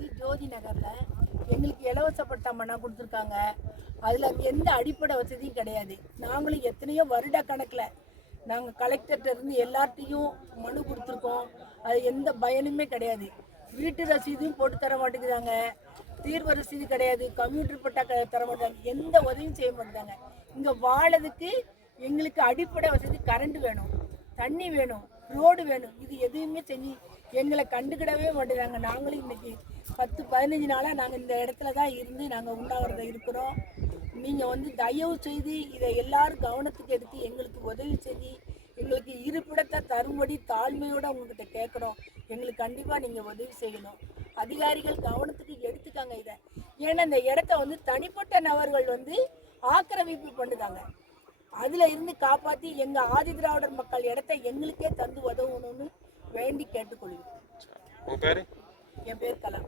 ஜோதி நகர்ல எங்களுக்கு இலவச பட்டா மனா கொடுத்துருக்காங்க. அதில் எந்த அடிப்படை வசதியும் கிடையாது. நாங்களும் எத்தனையோ வருட கணக்கில் நாங்கள் கலெக்டர்கிட்ட இருந்து எல்லார்ட்டையும் மனு கொடுத்துருக்கோம். அது எந்த பயனுமே கிடையாது. வீட்டு ரசீதும் போட்டு தர மாட்டேங்கிறாங்க, தீர்வு ரசீது கிடையாது, கம்ப்யூட்டர் பட்டா தர மாட்டாங்க, எந்த உதவியும் செய்ய மாட்டாங்க. இங்கே வாழறதுக்கு எங்களுக்கு அடிப்படை வசதி கரண்ட் வேணும், தண்ணி வேணும், ரோடு வேணும். இது எதுவுமே செஞ்சு எங்களை கண்டுக்கிடவே மாட்டேங்கிறாங்க. நாங்களும் இன்னைக்கு 10-15 நாளாக நாங்கள் இந்த இடத்துல தான் இருந்து நாங்கள் உண்ணாவிரதம் இருக்கிறோம். நீங்கள் தயவு செய்து இதை எல்லாரும் கவனத்துக்கு எடுத்து எங்களுக்கு உதவி செஞ்சு எங்களுக்கு இருப்பிடத்தை தரும்படி தாழ்மையோடு உங்ககிட்ட கேட்குறோம். எங்களுக்கு கண்டிப்பாக நீங்கள் உதவி செய்யணும். அதிகாரிகள் கவனத்துக்கு எடுத்துக்காங்க இதை. ஏன்னா இந்த இடத்த தனிப்பட்ட நபர்கள் ஆக்கிரமிப்பு பண்ணுதாங்க. அதில் இருந்து காப்பாற்றி எங்கள் ஆதி திராவிடர் மக்கள் இடத்த எங்களுக்கே தந்து உதவணும்னு வேண்டி கேட்டுக்கொள்கிறோம். உங்கள் பேர்? என் பேர் கலா.